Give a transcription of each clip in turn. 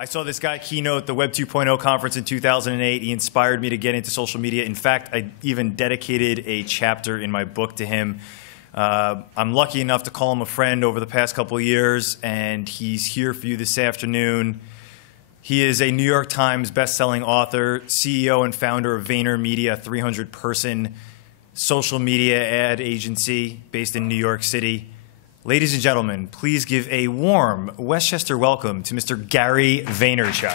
I saw this guy keynote the Web 2.0 conference in 2008. He inspired me to get into social media. In fact, I even dedicated a chapter in my book to him. I'm lucky enough to call him a friend over the past couple of years, and he's here for you this afternoon. He is a New York Times best-selling author, CEO and founder of VaynerMedia, a 300-person social media ad agency based in New York City. Ladies and gentlemen, please give a warm Westchester welcome to Mr. Gary Vaynerchuk.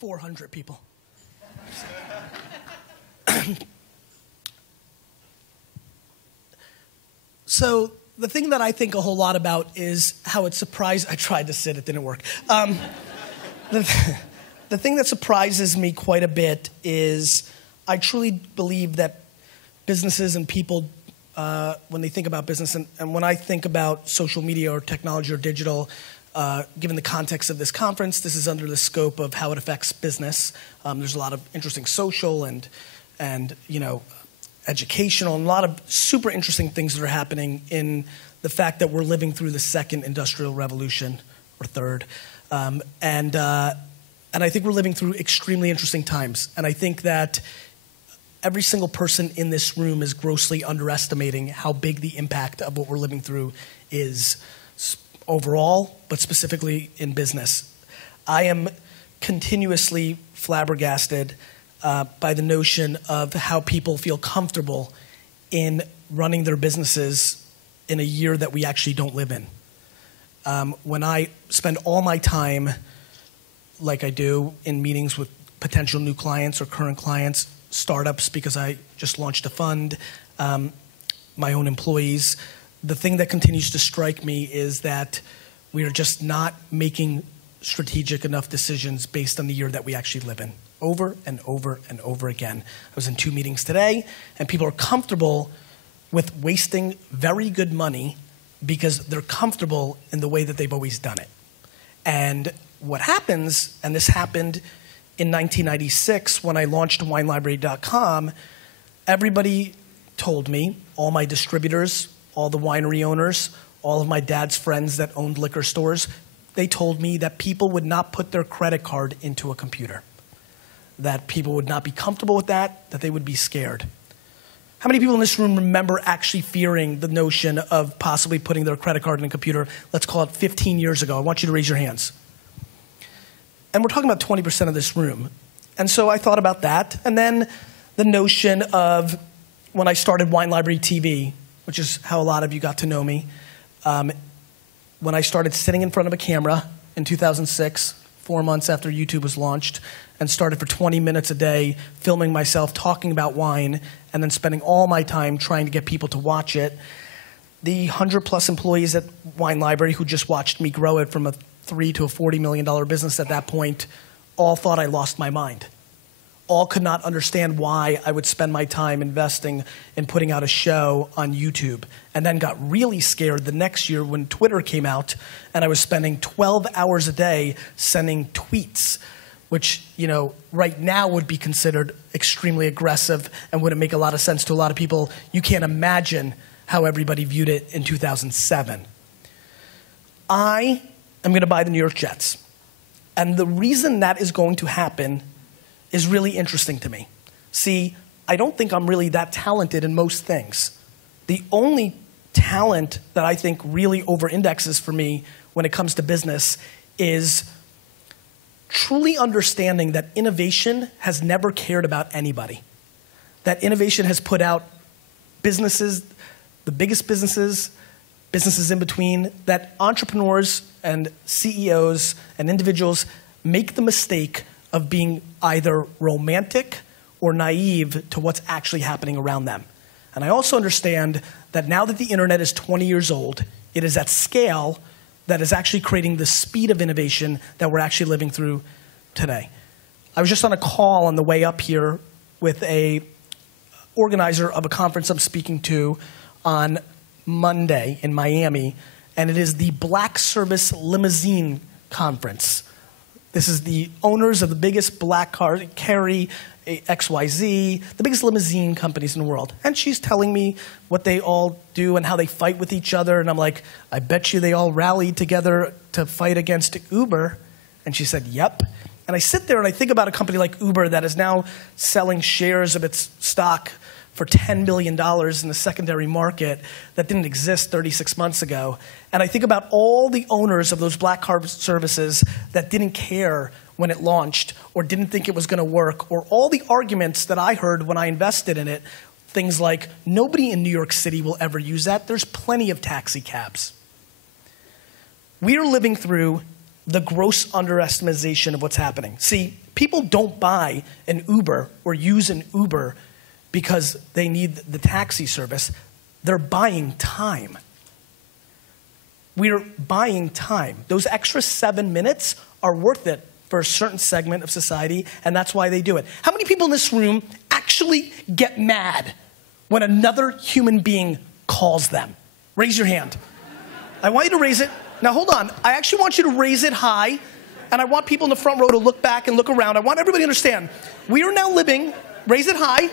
$400 people. So the thing that I think a whole lot about is how it surprised. I tried to sit, it didn't work. The thing that surprises me quite a bit is I truly believe that businesses and people, when they think about business, and when I think about social media or technology or digital, given the context of this conference, this is under the scope of how it affects business. There's a lot of interesting social and educational, and a lot of super interesting things that are happening in the fact that we're living through the second industrial revolution, or third. And I think we're living through extremely interesting times. And I think that every single person in this room is grossly underestimating how big the impact of what we're living through is overall, but specifically in business. I am continuously flabbergasted by the notion of how people feel comfortable in running their businesses in a year that we actually don't live in. When I spend all my time, like I do, in meetings with potential new clients or current clients, startups, because I just launched a fund, my own employees, the thing that continues to strike me is that we are just not making strategic enough decisions based on the year that we actually live in. Over and over and over again. I was in 2 meetings today, and people are comfortable with wasting very good money because they're comfortable in the way that they've always done it. And what happens, and this happened in 1996 when I launched WineLibrary.com, everybody told me, all my distributors, all the winery owners, all of my dad's friends that owned liquor stores, they told me that people would not put their credit card into a computer. That people would not be comfortable with that they would be scared. How many people in this room remember actually fearing the notion of possibly putting their credit card in a computer, let's call it 15 years ago? I want you to raise your hands. And we're talking about 20% of this room. And so I thought about that. And then the notion of when I started Wine Library TV, which is how a lot of you got to know me, when I started sitting in front of a camera in 2006, 4 months after YouTube was launched, and started for 20 minutes a day filming myself talking about wine and then spending all my time trying to get people to watch it. The 100+ employees at Wine Library who just watched me grow it from a $3 to a $40 million business at that point all thought I lost my mind. All could not understand why I would spend my time investing in putting out a show on YouTube, and then got really scared the next year when Twitter came out and I was spending 12 hours a day sending tweets, which, right now would be considered extremely aggressive and wouldn't make a lot of sense to a lot of people. You can't imagine how everybody viewed it in 2007. I am going to buy the New York Jets. And the reason that is going to happen is really interesting to me. See, I don't think I'm really that talented in most things. The only talent that I think really over-indexes for me when it comes to business is truly understanding that innovation has never cared about anybody. That innovation has put out businesses, the biggest businesses, businesses in between, that entrepreneurs and CEOs and individuals make the mistake of being either romantic or naive to what's actually happening around them. And I also understand that now that the internet is 20 years old, it is at scale that is actually creating the speed of innovation that we're actually living through today. I was just on a call on the way up here with a organizer of a conference I'm speaking to on Monday in Miami, and it is the Black Service Limousine Conference. This is the owners of the biggest black car, Carry, XYZ, the biggest limousine companies in the world. And she's telling me what they all do and how they fight with each other. And I'm like, I bet you they all rallied together to fight against Uber. And she said, yep. And I sit there and I think about a company like Uber that is now selling shares of its stock for $10 billion in the secondary market that didn't exist 36 months ago. And I think about all the owners of those black car services that didn't care when it launched or didn't think it was going to work, or all the arguments that I heard when I invested in it. Things like, nobody in New York City will ever use that. There's plenty of taxi cabs. We are living through the gross underestimation of what's happening. See, people don't buy an Uber or use an Uber because they need the taxi service. They're buying time. We're buying time. Those extra 7 minutes are worth it for a certain segment of society, and that's why they do it. How many people in this room actually get mad when another human being calls them? Raise your hand. I want you to raise it. Now hold on. I actually want you to raise it high, and I want people in the front row to look back and look around. I want everybody to understand. We are now living, raise it high.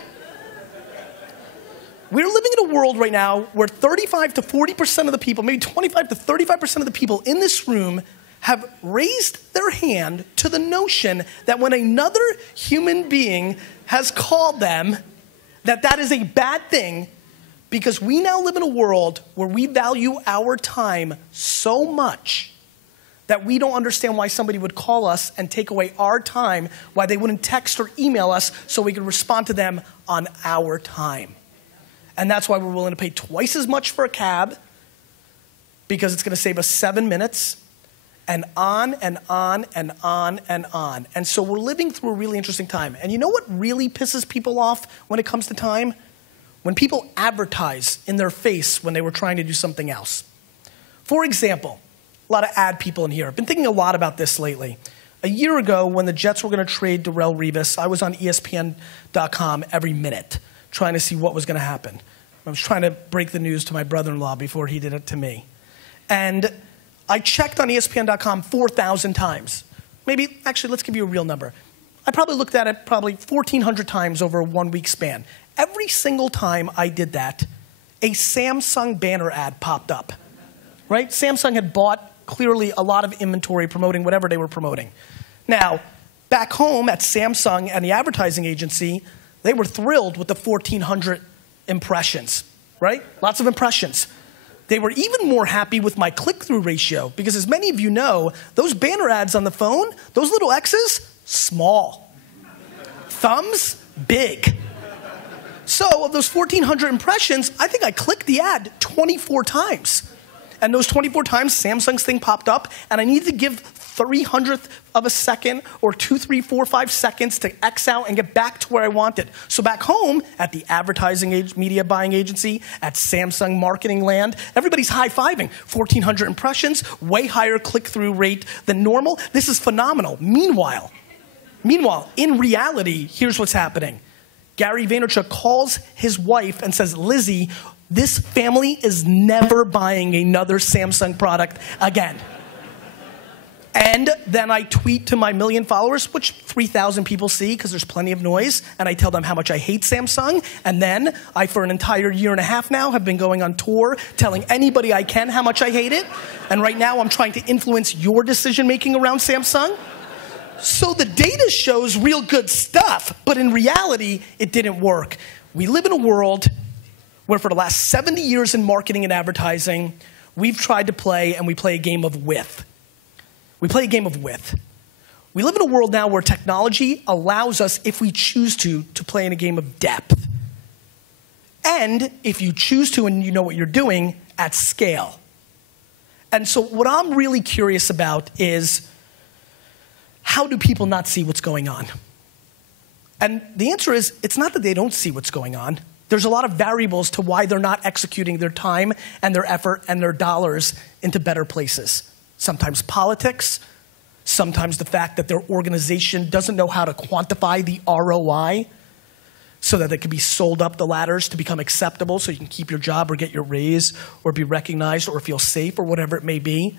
We're living in a world right now where 35 to 40% of the people, maybe 25 to 35% of the people in this room have raised their hand to the notion that when another human being has called them, that is a bad thing, because we now live in a world where we value our time so much that we don't understand why somebody would call us and take away our time, why they wouldn't text or email us so we could respond to them on our time. And that's why we're willing to pay twice as much for a cab, because it's going to save us 7 minutes, and on and on and on and on. And so we're living through a really interesting time. And you know what really pisses people off when it comes to time? When people advertise in their face when they were trying to do something else. For example, a lot of ad people in here. I've been thinking a lot about this lately. A year ago, when the Jets were going to trade Darrelle Revis, I was on ESPN.com every minute trying to see what was going to happen. I was trying to break the news to my brother-in-law before he did it to me. And I checked on ESPN.com 4,000 times. Maybe, actually, let's give you a real number. I probably looked at it probably 1,400 times over a 1-week span. Every single time I did that, a Samsung banner ad popped up, right? Samsung had bought clearly a lot of inventory promoting whatever they were promoting. Now, back home at Samsung and the advertising agency, they were thrilled with the 1,400 impressions, right? Lots of impressions. They were even more happy with my click-through ratio, because as many of you know, those banner ads on the phone, those little X's, small. Thumbs, big. So of those 1,400 impressions, I think I clicked the ad 24 times. And those 24 times, Samsung's thing popped up, and I needed to give 300th of a second or 2, 3, 4, 5 seconds to X out and get back to where I wanted. So back home at the advertising media buying agency, at Samsung marketing land, everybody's high-fiving. 1,400 impressions, way higher click-through rate than normal. This is phenomenal. Meanwhile, in reality, here's what's happening. Gary Vaynerchuk calls his wife and says, Lizzie, this family is never buying another Samsung product again. And then I tweet to my 1 million followers, which 3,000 people see because there's plenty of noise, and I tell them how much I hate Samsung. And then I, for an entire year and a half now, have been going on tour telling anybody I can how much I hate it. And right now I'm trying to influence your decision-making around Samsung. So the data shows real good stuff, but in reality, it didn't work. We live in a world where for the last 70 years in marketing and advertising, we've tried to play, and we play a game of width. We play a game of width. We live in a world now where technology allows us, if we choose to play in a game of depth. And if you choose to and you know what you're doing, at scale. And so what I'm really curious about is, how do people not see what's going on? And the answer is, it's not that they don't see what's going on. There's a lot of variables to why they're not executing their time and their effort and their dollars into better places. Sometimes politics, sometimes the fact that their organization doesn't know how to quantify the ROI so that it can be sold up the ladders to become acceptable so you can keep your job or get your raise or be recognized or feel safe or whatever it may be.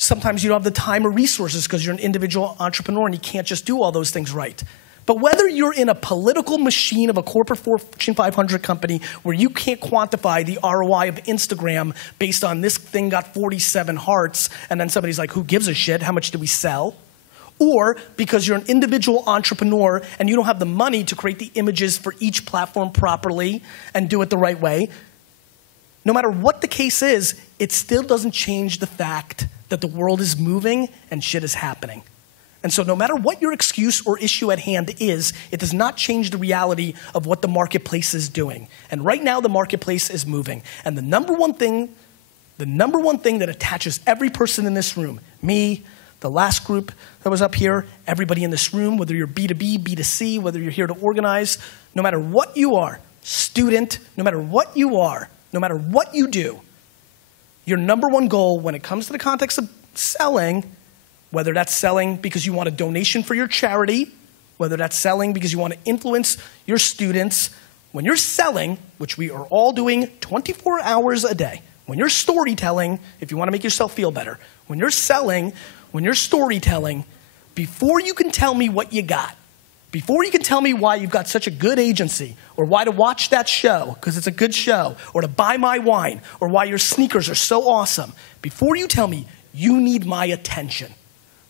Sometimes you don't have the time or resources because you're an individual entrepreneur and you can't just do all those things right. But whether you're in a political machine of a corporate Fortune 500 company where you can't quantify the ROI of Instagram based on this thing got 47 hearts, and then somebody's like, who gives a shit? How much do we sell? Or because you're an individual entrepreneur and you don't have the money to create the images for each platform properly and do it the right way, no matter what the case is, it still doesn't change the fact that the world is moving and shit is happening. And so no matter what your excuse or issue at hand is, it does not change the reality of what the marketplace is doing. And right now the marketplace is moving. And the number one thing that attaches every person in this room, me, the last group that was up here, everybody in this room, whether you're B2B, B2C, whether you're here to organize, no matter what you are, student, no matter what you are, no matter what you do, your number one goal when it comes to the context of selling, whether that's selling because you want a donation for your charity, whether that's selling because you want to influence your students, when you're selling, which we are all doing 24 hours a day, when you're storytelling, if you want to make yourself feel better, when you're selling, when you're storytelling, before you can tell me what you got, before you can tell me why you've got such a good agency, or why to watch that show, because it's a good show, or to buy my wine, or why your sneakers are so awesome, before you tell me, you need my attention.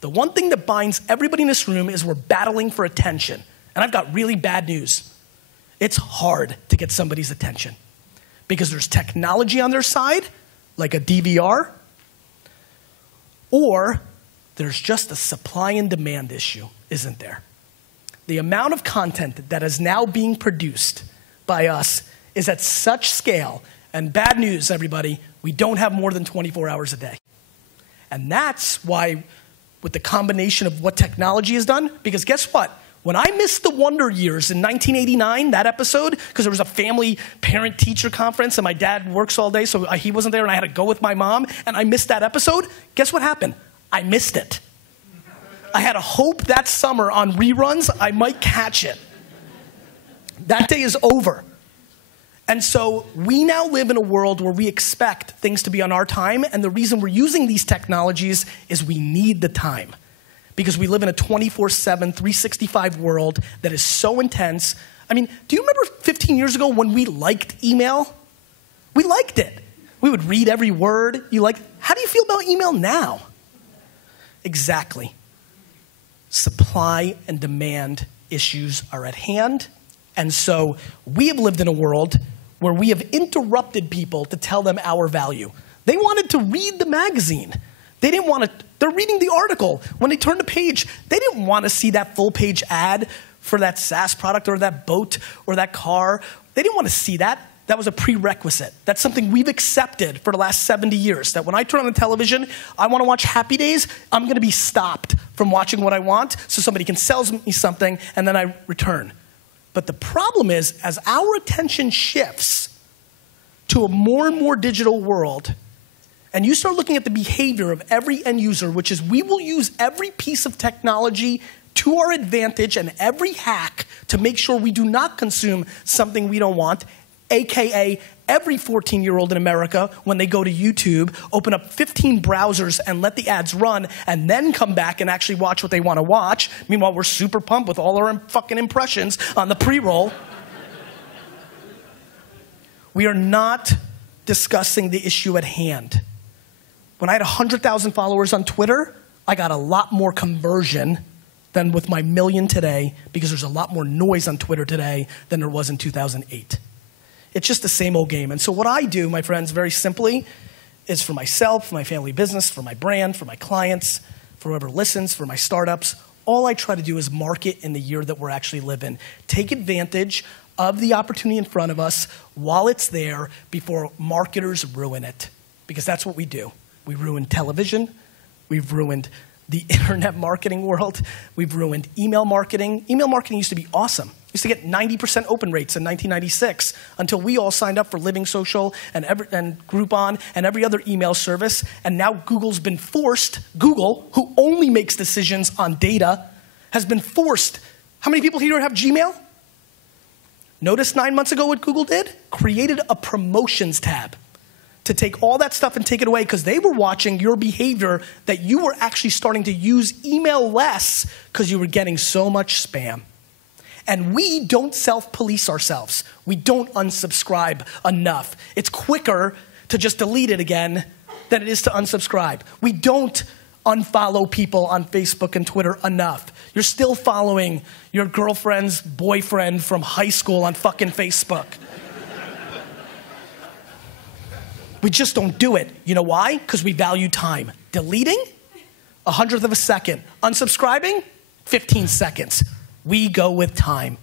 The one thing that binds everybody in this room is we're battling for attention. And I've got really bad news. It's hard to get somebody's attention because there's technology on their side, like a DVR, or there's just a supply and demand issue, isn't there? The amount of content that is now being produced by us is at such scale, and bad news, everybody, we don't have more than 24 hours a day. And that's why, with the combination of what technology has done, because guess what? When I missed the Wonder Years in 1989, that episode, because there was a family parent-teacher conference and my dad works all day, so he wasn't there and I had to go with my mom, and I missed that episode, guess what happened? I missed it. I had a hope that summer on reruns, I might catch it. That day is over. And so we now live in a world where we expect things to be on our time, and the reason we're using these technologies is we need the time. Because we live in a 24/7, 365 world that is so intense. I mean, do you remember 15 years ago when we liked email? We liked it. We would read every word. How do you feel about email now? Exactly. Supply and demand issues are at hand. And so we have lived in a world where we have interrupted people to tell them our value. They wanted to read the magazine. They didn't want to, they're reading the article. When they turned the page, they didn't want to see that full page ad for that SaaS product or that boat or that car. They didn't want to see that. That was a prerequisite. That's something we've accepted for the last 70 years, that when I turn on the television, I want to watch Happy Days, I'm going to be stopped from watching what I want so somebody can sell me something and then I return. But the problem is, as our attention shifts to a more and more digital world, and you start looking at the behavior of every end user, which is we will use every piece of technology to our advantage and every hack to make sure we do not consume something we don't want, AKA every 14-year-old in America, when they go to YouTube, open up 15 browsers and let the ads run and then come back and actually watch what they want to watch. Meanwhile, we're super pumped with all our fucking impressions on the pre-roll. We are not discussing the issue at hand. When I had 100,000 followers on Twitter, I got a lot more conversion than with my million today because there's a lot more noise on Twitter today than there was in 2008. It's just the same old game. And so what I do, my friends, very simply, is for myself, for my family business, for my brand, for my clients, for whoever listens, for my startups, all I try to do is market in the year that we're actually living. Take advantage of the opportunity in front of us while it's there before marketers ruin it. Because that's what we do. We ruined television. We've ruined the internet marketing world. We've ruined email marketing. Email marketing used to be awesome. Used to get 90% open rates in 1996 until we all signed up for Living Social and Groupon and every other email service. And now Google's been forced, Google, who only makes decisions on data, has been forced. How many people here have Gmail? Notice 9 months ago what Google did? Created a promotions tab to take all that stuff and take it away because they were watching your behavior that you were actually starting to use email less because you were getting so much spam. And we don't self-police ourselves. We don't unsubscribe enough. It's quicker to just delete it again than it is to unsubscribe. We don't unfollow people on Facebook and Twitter enough. You're still following your girlfriend's boyfriend from high school on fucking Facebook. We just don't do it. You know why? Because we value time. Deleting, 1/100th of a second. Unsubscribing, 15 seconds. We go with time.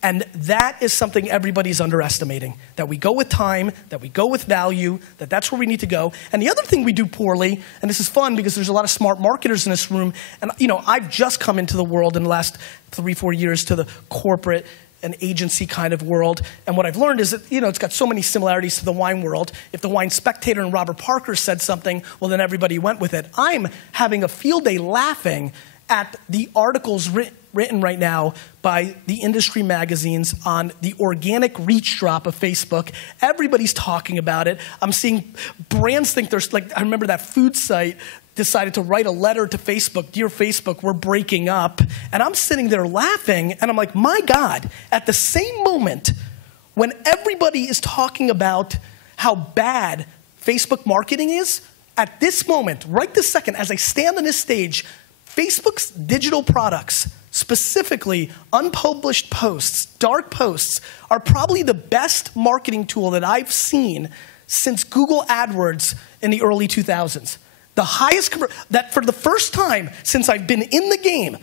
And that is something everybody's underestimating. That we go with time, that we go with value, that's where we need to go. And the other thing we do poorly, and this is fun because there's a lot of smart marketers in this room, and I've just come into the world in the last 3-4 years to the corporate and agency kind of world. And what I've learned is that, it's got so many similarities to the wine world. If the Wine Spectator and Robert Parker said something, well, then everybody went with it. I'm having a field day laughing at the articles written right now by the industry magazines on the organic reach drop of Facebook. Everybody's talking about it. I'm seeing brands think there's, I remember that food site decided to write a letter to Facebook, "Dear Facebook, we're breaking up." And I'm sitting there laughing, and I'm like, my God, at the same moment when everybody is talking about how bad Facebook marketing is, at this moment, right this second, as I stand on this stage, Facebook's digital products, specifically unpublished posts, dark posts, are probably the best marketing tool that I've seen since Google AdWords in the early 2000s. The highest, that for the first time since I've been in the game,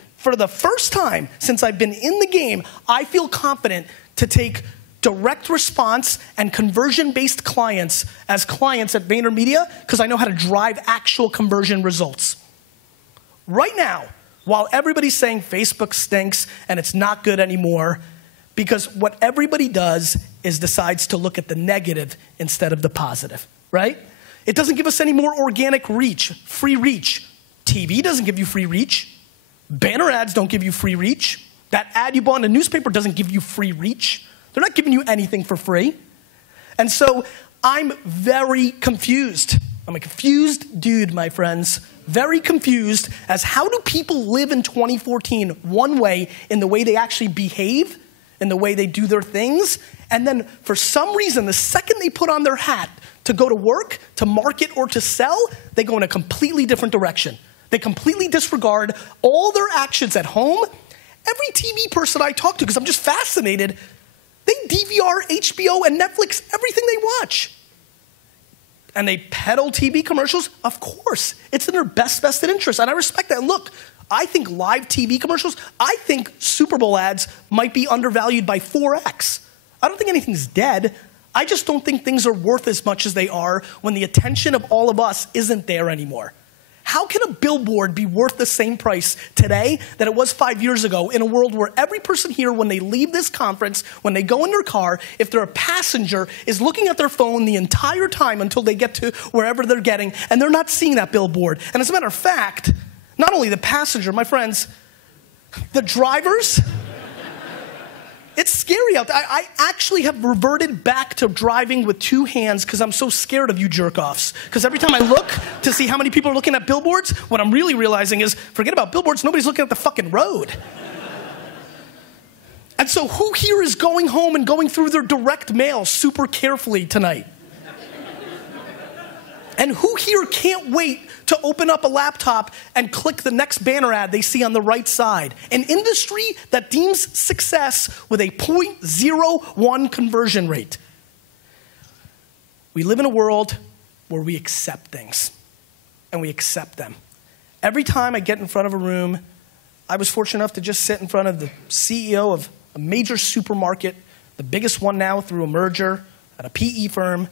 I feel confident to take direct response and conversion-based clients as clients at VaynerMedia because I know how to drive actual conversion results. Right now, while everybody's saying Facebook stinks and it's not good anymore, because what everybody does is decides to look at the negative instead of the positive, right? It doesn't give us any more organic reach, free reach. TV doesn't give you free reach. Banner ads don't give you free reach. That ad you bought in a newspaper doesn't give you free reach. They're not giving you anything for free. And so I'm very confused. I'm a confused dude, my friends. Very confused as how do people live in 2014 one way in the way they actually behave, in the way they do their things, and then for some reason, the second they put on their hat to go to work, to market, or to sell, they go in a completely different direction. They completely disregard all their actions at home. Every TV person I talk to, because I'm just fascinated, they DVR HBO and Netflix, everything they watch. And they peddle TV commercials? Of course. It's in their best vested interest. And I respect that. And look, I think live TV commercials, I think Super Bowl ads might be undervalued by 4x. I don't think anything's dead. I just don't think things are worth as much as they are when the attention of all of us isn't there anymore. How can a billboard be worth the same price today that it was 5 years ago in a world where every person here, when they leave this conference, when they go in their car, if they're a passenger, is looking at their phone the entire time until they get to wherever they're getting, and they're not seeing that billboard. And as a matter of fact, not only the passenger, my friends, the drivers, it's scary out there. I actually have reverted back to driving with two hands because I'm so scared of you jerk-offs. Because every time I look to see how many people are looking at billboards, what I'm really realizing is, forget about billboards, nobody's looking at the fucking road. And so who here is going home and going through their direct mail super carefully tonight? And who here can't wait to open up a laptop and click the next banner ad they see on the right side? An industry that deems success with a 0.01 conversion rate. We live in a world where we accept things, and we accept them. Every time I get in front of a room, I was fortunate enough to just sit in front of the CEO of a major supermarket, the biggest one now through a merger at a PE firm,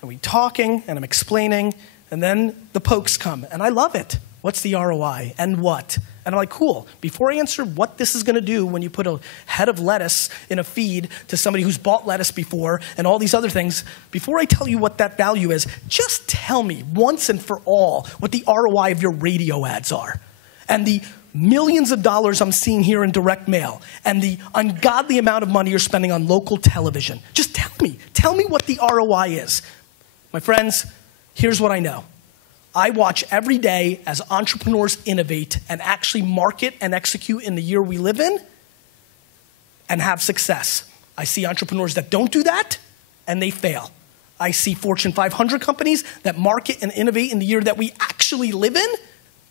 and we're talking, and I'm explaining, and then the pokes come, and I love it. What's the ROI, and what? And I'm like, cool. Before I answer what this is going to do when you put a head of lettuce in a feed to somebody who's bought lettuce before and all these other things, before I tell you what that value is, just tell me once and for all what the ROI of your radio ads are. And the millions of dollars I'm seeing here in direct mail, and the ungodly amount of money you're spending on local television. Just tell me what the ROI is. My friends, here's what I know. I watch every day as entrepreneurs innovate and actually market and execute in the year we live in and have success. I see entrepreneurs that don't do that and they fail. I see Fortune 500 companies that market and innovate in the year that we actually live in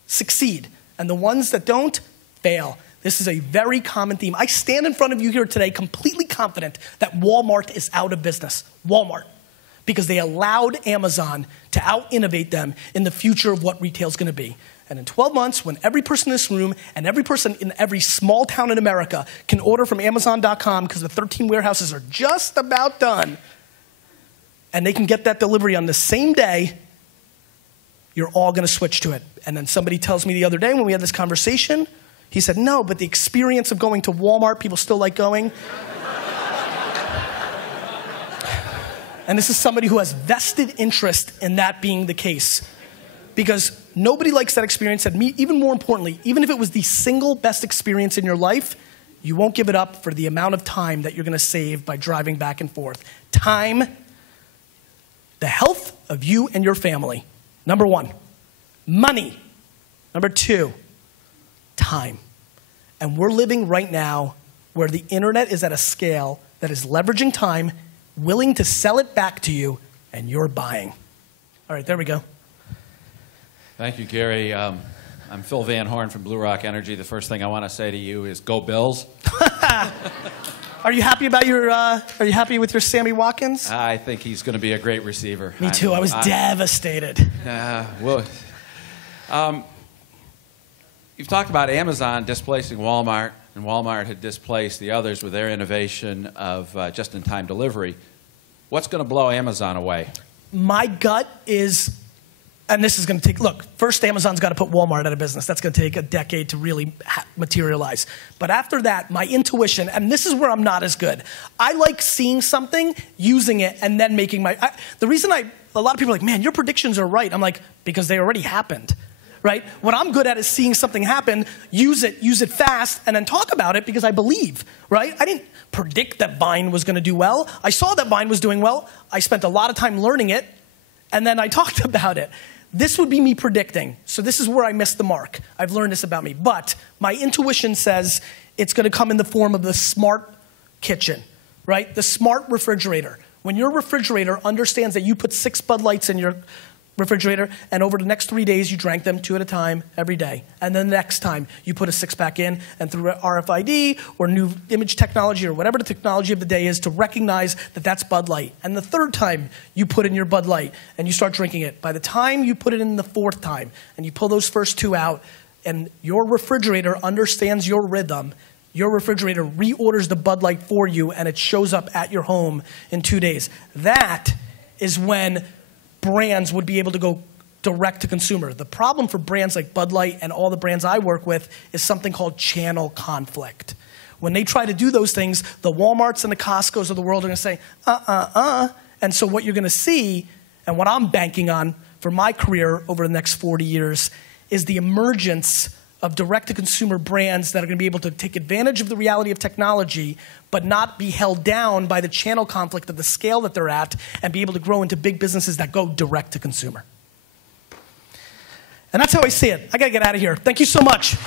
succeed. And the ones that don't, fail. This is a very common theme. I stand in front of you here today completely confident that Walmart is out of business. Walmart. Because they allowed Amazon to out-innovate them in the future of what retail is going to be. And in 12 months, when every person in this room and every person in every small town in America can order from Amazon.com because the 13 warehouses are just about done, and they can get that delivery on the same day, you're all going to switch to it. And then somebody tells me the other day when we had this conversation, he said, no, but the experience of going to Walmart, people still like going. And this is somebody who has vested interest in that being the case. Because nobody likes that experience. And even more importantly, even if it was the single best experience in your life, you won't give it up for the amount of time that you're going to save by driving back and forth. Time, the health of you and your family. Number one, money. Number two, time. And we're living right now where the internet is at a scale that is leveraging time, willing to sell it back to you, and you're buying. All right, there we go. Thank you, Gary. I'm Phil Van Horn from Blue Rock Energy. The first thing I want to say to you is go Bills. Are you happy about your, are you happy with your Sammy Watkins? I think he's going to be a great receiver. Me too. I was devastated. You've talked about Amazon displacing Walmart, and Walmart had displaced the others with their innovation of just-in-time delivery. What's going to blow Amazon away? My gut is, and this is going to take, look, first Amazon's got to put Walmart out of business. That's going to take a decade to really materialize. But after that, my intuition, and this is where I'm not as good. I like seeing something, using it, and then making my, the reason a lot of people are like, man, your predictions are right. I'm like, because they already happened. Right? What I'm good at is seeing something happen, use it fast, and then talk about it because I believe, right? I didn't predict that Vine was going to do well. I saw that Vine was doing well. I spent a lot of time learning it, and then I talked about it. This would be me predicting. So this is where I missed the mark. I've learned this about me. But my intuition says it's going to come in the form of the smart kitchen, right? The smart refrigerator. When your refrigerator understands that you put 6 Bud Lights in your refrigerator, and over the next 3 days, you drank them 2 at a time every day. And then the next time, you put a 6-pack in, and through RFID or new image technology or whatever the technology of the day is to recognize that that's Bud Light. And the third time you put in your Bud Light and you start drinking it, by the time you put it in the 4th time and you pull those first 2 out and your refrigerator understands your rhythm, your refrigerator reorders the Bud Light for you and it shows up at your home in 2 days. That is when brands would be able to go direct to consumer. The problem for brands like Bud Light and all the brands I work with is something called channel conflict. When they try to do those things, the Walmarts and the Costcos of the world are going to say, And so what you're going to see, and what I'm banking on for my career over the next 40 years, is the emergence of direct-to-consumer brands that are going to be able to take advantage of the reality of technology, but not be held down by the channel conflict of the scale that they're at, and be able to grow into big businesses that go direct-to-consumer. And that's how I see it. I got to get out of here. Thank you so much.